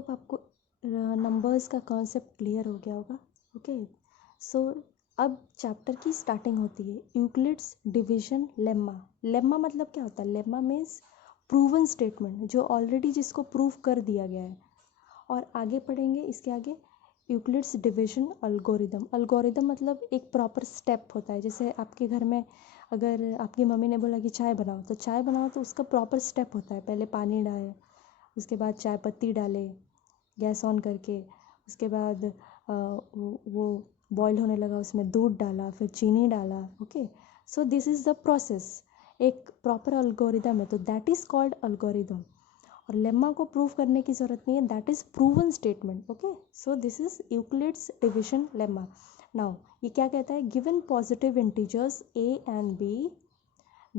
Hope आपको numbers का concept clear हो गया होगा। ओके, सो अब चैप्टर की स्टार्टिंग होती है यूक्लिड्स डिवीजन लेम्मा। लेम्मा मतलब क्या होता है? लेम्मा मीन्स प्रूवन स्टेटमेंट, जो ऑलरेडी जिसको प्रूव कर दिया गया है। और आगे पढ़ेंगे इसके आगे यूक्लिड्स डिवीजन अल्गोरिदम। अल्गोरिदम मतलब एक प्रॉपर स्टेप होता है। जैसे आपके घर में अगर आपकी मम्मी ने बोला कि चाय बनाओ, तो चाय बनाओ तो उसका प्रॉपर स्टेप होता है। पहले पानी डाले, उसके बाद चाय पत्ती डाले गैस ऑन करके, उसके बाद वो बॉईल होने लगा, उसमें दूध डाला, फिर चीनी डाला। Okay, so this is the process. एक प्रॉपर अल्गोरिदम है, तो दैट इज़ कॉल्ड अल्गोरिदम। और लेम्मा को प्रूव करने की ज़रूरत नहीं है, that is proven statement. Okay, so this is Euclid's division lemma. Now ये क्या कहता है? Given positive integers a and b,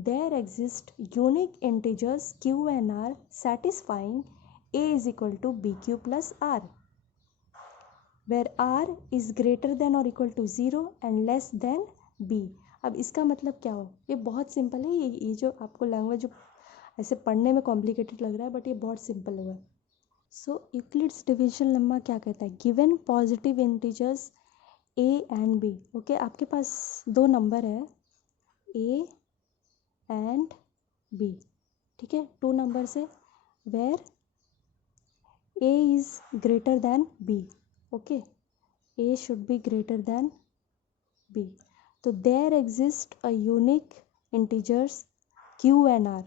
there exist unique integers q and r satisfying a is equal to bq plus r, where r is greater than or equal to 0 and less than b। अब इसका मतलब क्या हो? ये बहुत simple है। ये जो आपको लैंग्वेज ऐसे पढ़ने में कॉम्प्लिकेटेड लग रहा है, बट ये बहुत सिंपल हुआ है। सो यूक्लिड्स डिवीजन लेम्मा क्या कहता है? Given positive integers a and b। Okay, आपके पास दो नंबर है a एंड b, ठीक है, टू नंबर से, where a is greater than b। Okay, a should be greater than b। तो there exist a unique integers q and r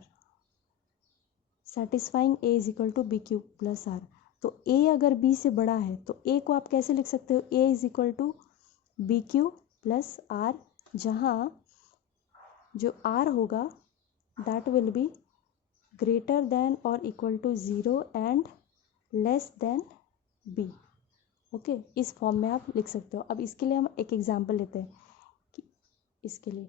satisfying a is equal to be Q plus r. तो a अगर b से बड़ा है तो a को आप कैसे लिख सकते हो? a is equal to be Q plus R, जहाँ जो r होगा that will be greater than और equal to 0 and less than b। Okay, इस फॉर्म में आप लिख सकते हो। अब इसके लिए हम एक एग्जांपल लेते हैं कि इसके लिए।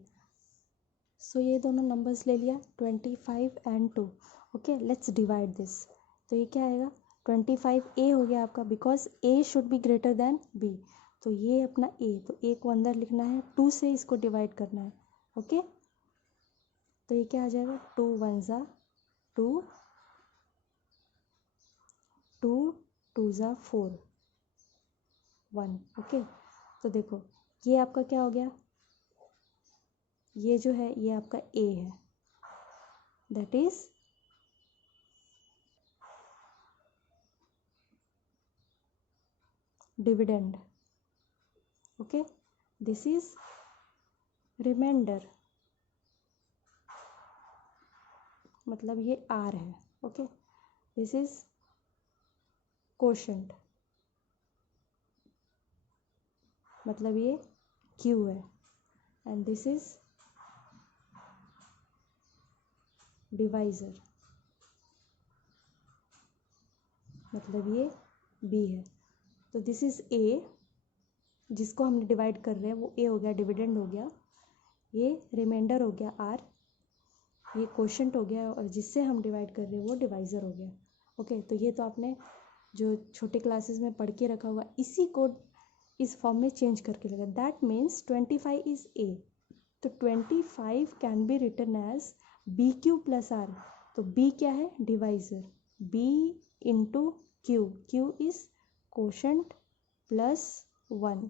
सो ये दोनों नंबर्स ले लिया 25 and 2। Okay, let's divide this. तो ये क्या आएगा? 25 a हो गया आपका, because a should be greater than b। तो ये अपना a, तो a को अंदर लिखना है, 2 से इसको डिवाइड करना है। ओके, तो ये क्या आ जाएगा? 2 1 ज़ा 2, 2 2 ज़ा 4 1। ओके, तो देखो ये आपका क्या हो गया? ये जो है ये आपका a है, that is dividend. Okay, this is reminder, मतलब ये r है। ओके, दिस इज कोशेंट, मतलब ये q है, एंड दिस इज डिवाइजर, मतलब ये b है। तो दिस इज a, जिसको हम डिवाइड कर रहे हैं वो a हो गया, डिविडेंड हो गया। ये रिमाइंडर हो गया r, ये कोशेंट हो गया, और जिससे हम डिवाइड कर रहे हैं वो डिवाइज़र हो गया। ओके, तो ये तो आपने जो छोटे क्लासेस में पढ़ के रखा होगा, इसी को इस फॉर्म में चेंज करके लगा। दैट मीन्स 25 इज a, तो 25 can be written as b Q plus r. तो b क्या है? Divisor, b into q, q is quotient plus 1।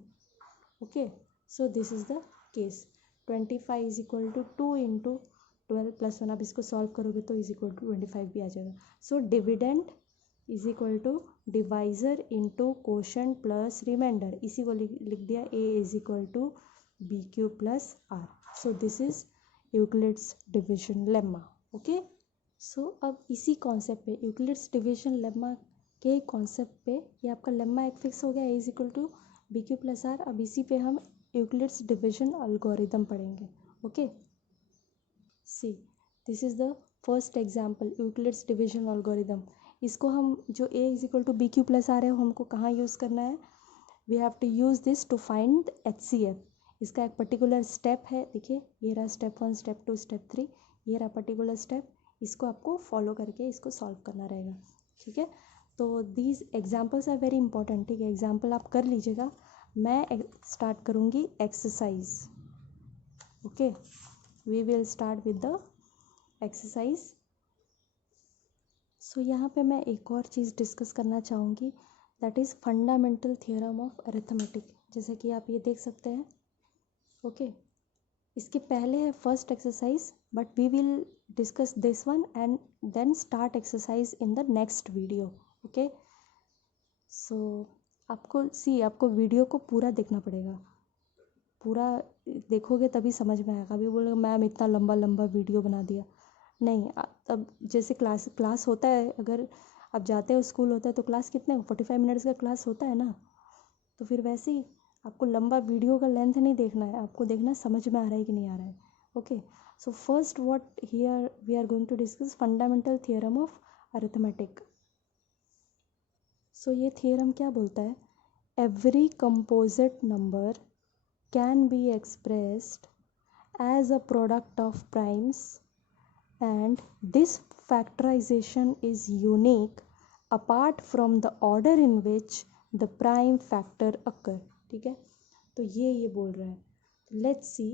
Okay, so this is the case. 25 is equal to 2 into 12 plus 1। आप इसको solve करोगे तो is equal to 25 भी आ जाएगा। So dividend is equal to divisor into quotient plus remainder, इसी को लिख दिया a is equal to be Q plus R. So this is Euclid's division lemma. Okay, so अब इसी कॉन्सेप्ट पे, यूक्लिड्स डिविजन लेम्मा के कॉन्सेप्ट पे, ये आपका लेम्मा एक फिक्स हो गया, a is equal to be Q plus R. अब इसी पे हम यूक्लिड्स डिविजन अल्गोरिदम पढ़ेंगे। Okay, see this is the first example, Euclid's division algorithm. इसको हम जो a is equal to be Q plus आर है, हमको कहाँ यूज़ करना है? We have to use this to find HCF। इसका एक पर्टिकुलर स्टेप है, देखिए ये रहा स्टेप 1, स्टेप 2, स्टेप 3, ये रहा पर्टिकुलर स्टेप। इसको आपको फॉलो करके इसको सॉल्व करना रहेगा, ठीक है। तो these examples are very important, ठीक है, एग्जाम्पल आप कर लीजिएगा। मैं स्टार्ट करूँगी exercise. Okay, we will start with the exercise. So यहाँ पे मैं एक और चीज़ डिस्कस करना चाहूँगी, that is fundamental theorem of arithmetic. जैसे कि आप ये देख सकते हैं, ओके। इसके पहले है first exercise, but we will discuss this one and then start exercise in the next video, okay. So आपको वीडियो को पूरा देखना पड़ेगा, पूरा देखोगे तभी समझ में आएगा। अभी बोलोगे मैम इतना लंबा लंबा वीडियो बना दिया, नहीं। अब जैसे क्लास होता है, अगर आप जाते हो स्कूल होता है तो क्लास कितने 45 मिनट्स का क्लास होता है ना, तो फिर वैसे ही आपको लंबा वीडियो का लेंथ नहीं देखना है, आपको देखना है समझ में आ रहा है कि नहीं आ रहा है, okay. So first what here we are going to discuss fundamental theorem of arithmetic. So ये थियरम क्या बोलता है, every composite number can be expressed as a product of primes and this factorization is unique apart from the order in which the prime factor occur। ठीक है, तो ये बोल रहा है। लेट्स सी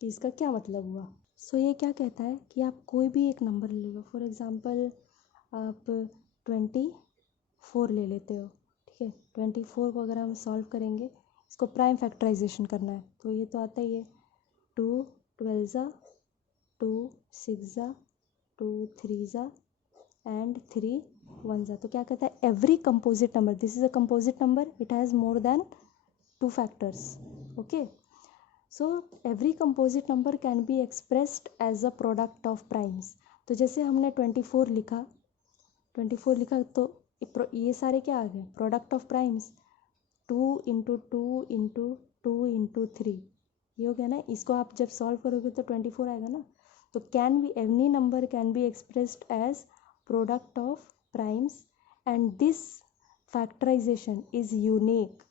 कि इसका क्या मतलब हुआ। सो ये क्या कहता है कि आप कोई भी एक नंबर ले लो, फॉर एग्जांपल आप 24 ले लेते हो, ठीक है। 24 को अगर हम सॉल्व करेंगे, इसको प्राइम फैक्टराइजेशन करना है, तो ये तो आता ही है 2 12 ज़ा 2 6 ज़ा 2 3 ज़ा एंड 3 1 ज़ा। तो क्या कहता है, every composite number, this is a composite number, it has more than 2 factors, okay. So every composite number can be expressed as a product of primes. तो जैसे हमने 24 लिखा, 24 लिखा तो ये सारे क्या आ गए, product of primes. 2 into 2 into 2 into 3, ये हो गया ना। इसको आप जब सॉल्व करोगे तो 24 आएगा ना। तो can be any number can be expressed as product of primes and this factorization is unique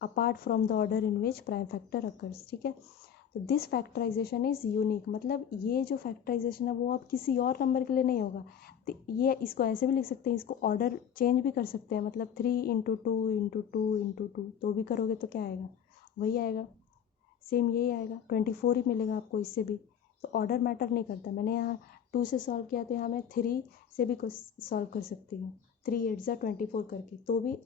apart from the order in which prime factor occurs. ठीक है, तो दिस फैक्टराइजेशन इज़ यूनिक, मतलब ये जो फैक्टराइजेशन है वो अब किसी और नंबर के लिए नहीं होगा। तो ये इसको ऐसे भी लिख सकते हैं, इसको ऑर्डर चेंज भी कर सकते हैं, मतलब 3 इंटू 2 इंटू 2 इंटू 2, तो भी करोगे तो क्या आएगा, वही आएगा, सेम यही आएगा, 24 ही मिलेगा आपको इससे भी। तो ऑर्डर मैटर नहीं करता। मैंने यहाँ 2 से सॉल्व किया तो यहाँ मैं 3 से भी कुछ सॉल्व कर सकती हूँ, 3 8 ज़ा 24 करके, तो भी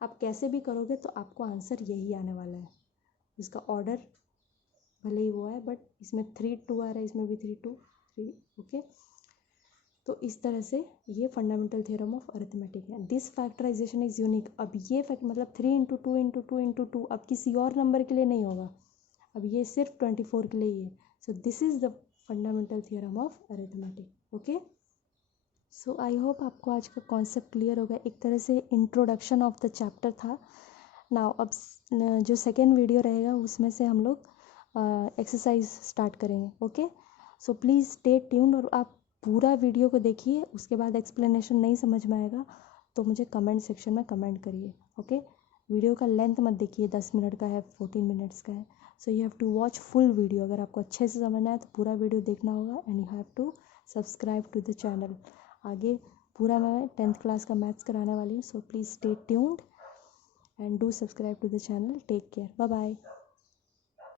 आप कैसे भी करोगे तो आपको आंसर यही आने वाला है। इसका ऑर्डर भले ही वो है, बट इसमें 3 2 आ रहा है, इसमें भी 3 2 3, ओके। तो इस तरह से ये फंडामेंटल थ्योरम ऑफ अरिथमेटिक है। This factorization is unique. अब ये फैक्ट मतलब 3 इंटू 2 इंटू 2 इंटू 2 अब किसी और नंबर के लिए नहीं होगा, अब ये सिर्फ 24 के लिए ही है। सो this is the fundamental theorem of arithmetic, okay. So I hope आपको आज का कॉन्सेप्ट क्लियर हो गया। एक तरह से इंट्रोडक्शन ऑफ द चैप्टर था। नाउ अब जो सेकेंड वीडियो रहेगा उसमें से हम लोग एक्सरसाइज स्टार्ट करेंगे, okay. So please stay tuned और आप पूरा वीडियो को देखिए, उसके बाद एक्सप्लेनेशन नहीं समझ में आएगा तो मुझे कमेंट सेक्शन में कमेंट करिए, ओके। वीडियो का लेंथ मत देखिए, 10 मिनट का है, 14 मिनट्स का है। So you have to watch full video. अगर आपको अच्छे से समझना है तो पूरा वीडियो देखना होगा and you have to subscribe to the channel. आगे पूरा मैं 10th क्लास का मैथ्स कराने वाली हूँ, so please stay tuned and do subscribe to the channel. Take care. Bye bye.